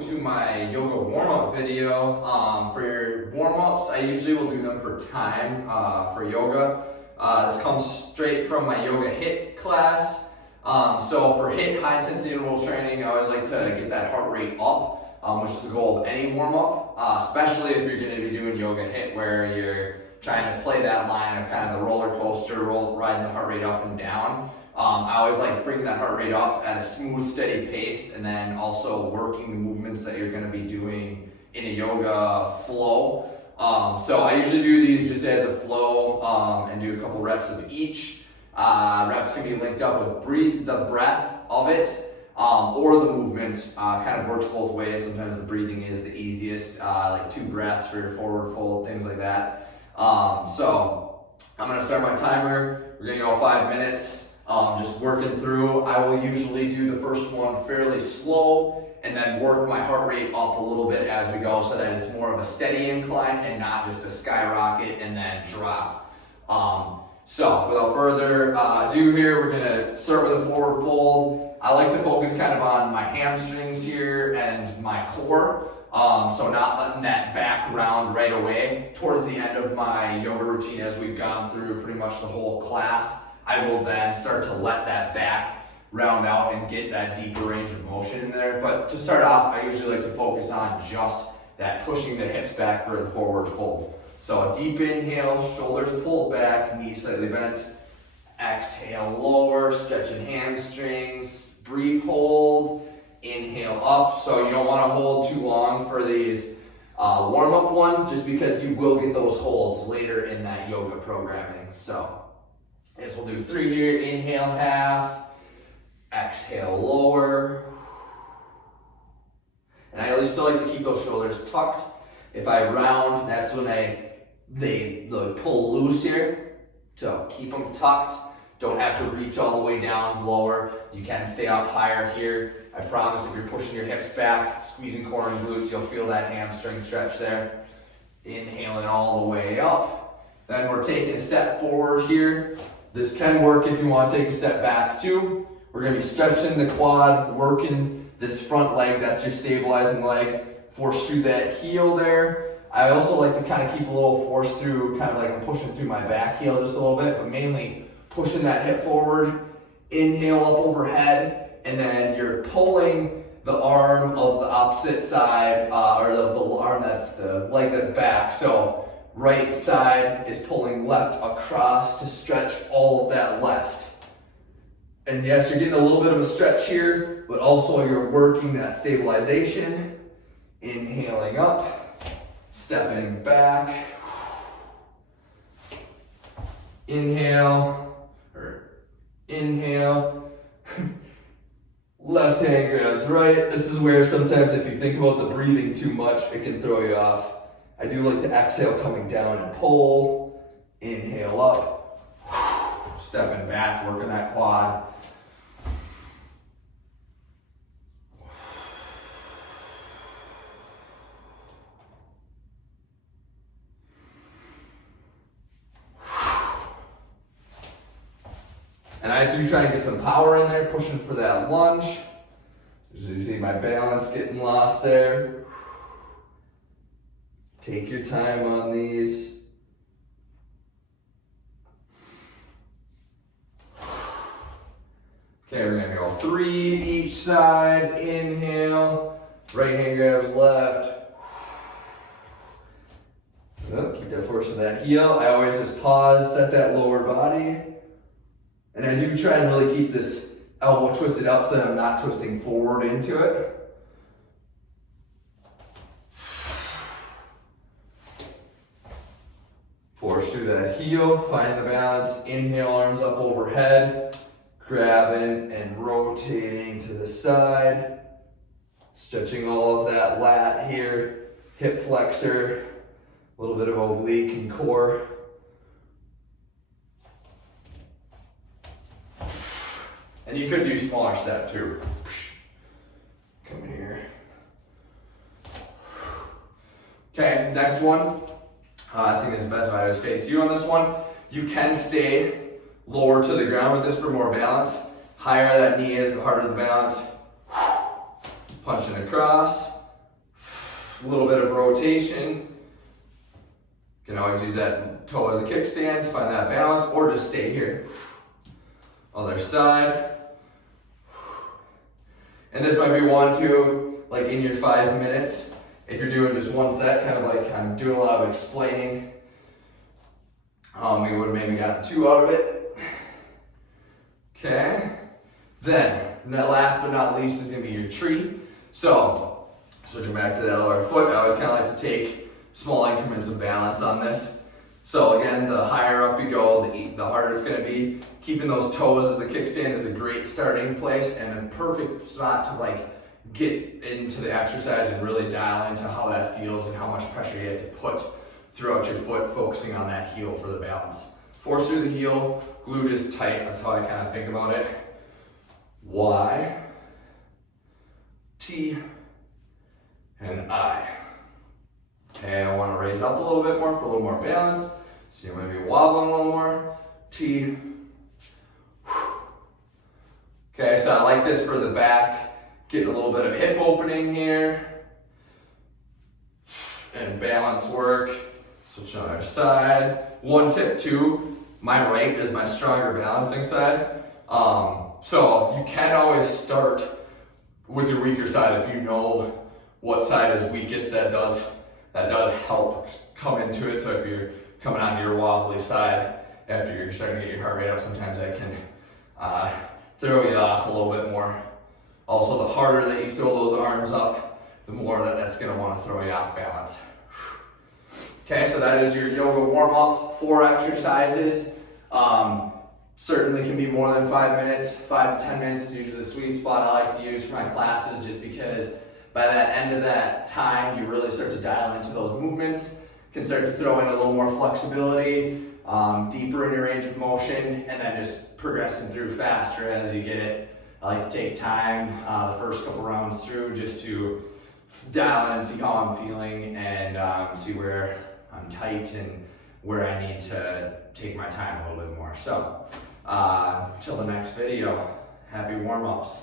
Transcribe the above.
welcome to my yoga warm-up video. For your warm-ups, I usually will do them for time for yoga. This comes straight from my yoga HIIT class. So for HIIT, high intensity interval training, I always like to get that heart rate up, which is the goal of any warm-up, especially if you're going to be doing yoga HIIT where you're trying to play that line of kind of the roller coaster, riding the heart rate up and down. I always like bringing that heart rate up at a smooth, steady pace, and then also working the movements that you're going to be doing in a yoga flow. So I usually do these just as a flow and do a couple reps of each. Reps can be linked up with the breath of it or the movement. Kind of works both ways. Sometimes the breathing is the easiest, like 2 breaths for your forward fold, things like that. So I'm going to start my timer. We're going to go 5 minutes. Just working through. I will usually do the first one fairly slow and then work my heart rate up a little bit as we go so that it's more of a steady incline and not just a skyrocket and then drop. So without further ado here, we're gonna start with a forward fold. I like to focus kind of on my hamstrings here and my core. So not letting that back round right away. Towards the end of my yoga routine, as we've gone through pretty much the whole class, I will then start to let that back round out and get that deeper range of motion in there. But to start off, I usually like to focus on just that pushing the hips back for the forward fold. So a deep inhale, shoulders pulled back, knees slightly bent. Exhale, lower, stretching hamstrings. Brief hold, inhale up. So you don't want to hold too long for these warm-up ones just because you will get those holds later in that yoga programming. So I guess we'll do 3 here. Inhale, half. Exhale, lower. And I always still like to keep those shoulders tucked. If I round, that's when they pull loose here. So keep them tucked. Don't have to reach all the way down lower. You can stay up higher here. I promise if you're pushing your hips back, squeezing core and glutes, you'll feel that hamstring stretch there. Inhaling all the way up. Then we're taking a step forward here. This can work if you want to take a step back too. We're going to be stretching the quad, working this front leg, that's your stabilizing leg. Force through that heel there. I also like to kind of keep a little force through, kind of like I'm pushing through my back heel just a little bit, but mainly pushing that hip forward. Inhale up overhead, and then you're pulling the arm of the opposite side, or the arm that's the leg that's back. So right side is pulling left across to stretch all of that left. And yes, you're getting a little bit of a stretch here, but also you're working that stabilization. Inhaling up, stepping back. Inhale. Left hand grabs right. This is where sometimes if you think about the breathing too much, it can throw you off. I do like the exhale coming down and pull. Inhale up. Stepping back, working that quad. And I do try and get some power in there, pushing for that lunge. As you see my balance getting lost there. Take your time on these. Okay, we're gonna go 3 each side. Inhale, right hand grabs left. Keep that force in that heel. I always just pause, set that lower body. And I do try and really keep this elbow twisted out so that I'm not twisting forward into it. Force through that heel, find the balance. Inhale, arms up overhead. Grabbing and rotating to the side. Stretching all of that lat here. Hip flexor. A little bit of oblique and core. And you could do smaller step too. Come in here. Okay, next one. I think it's best if I just face you on this one. You can stay lower to the ground with this for more balance. Higher that knee is, the harder the balance. Punching across. A little bit of rotation. You can always use that toe as a kickstand to find that balance, or just stay here. Other side. And this might be one too, like in your 5 minutes. If you're doing just one set, kind of like I'm doing a lot of explaining. We would have maybe gotten 2 out of it. Okay. Then, last but not least is gonna be your tree. So, switching back to that other foot, I always kind of like to take small increments of balance on this. So again, the higher up you go, the harder it's gonna be. Keeping those toes as a kickstand is a great starting place and a perfect spot to like get into the exercise and really dial into how that feels and how much pressure you have to put throughout your foot, focusing on that heel for the balance. Force through the heel, glute is tight, that's how I kind of think about it. Y, T, and I. Okay, I want to raise up a little bit more for a little more balance. So you might be wobbling a little more. T. Okay, so I like this for the back. Getting a little bit of hip opening here. And balance work. Switch on the other side. One tip too, my right is my stronger balancing side. So you can always start with your weaker side if you know what side is weakest. That does help come into it. So if you're coming onto your wobbly side after you're starting to get your heart rate up, sometimes that can throw you off a little bit more. Also, the harder that you throw those arms up, the more that's going to want to throw you off balance. Okay, so that is your yoga warm-up, 4 exercises. Certainly can be more than 5 minutes. 5 to 10 minutes is usually the sweet spot I like to use for my classes, just because by that end of that time, you really start to dial into those movements, can start to throw in a little more flexibility, deeper in your range of motion, and then just progressing through faster as you get it. I like to take time the first couple rounds through just to dial in and see how I'm feeling and see where I'm tight and where I need to take my time a little bit more. So, till the next video, happy warm-ups.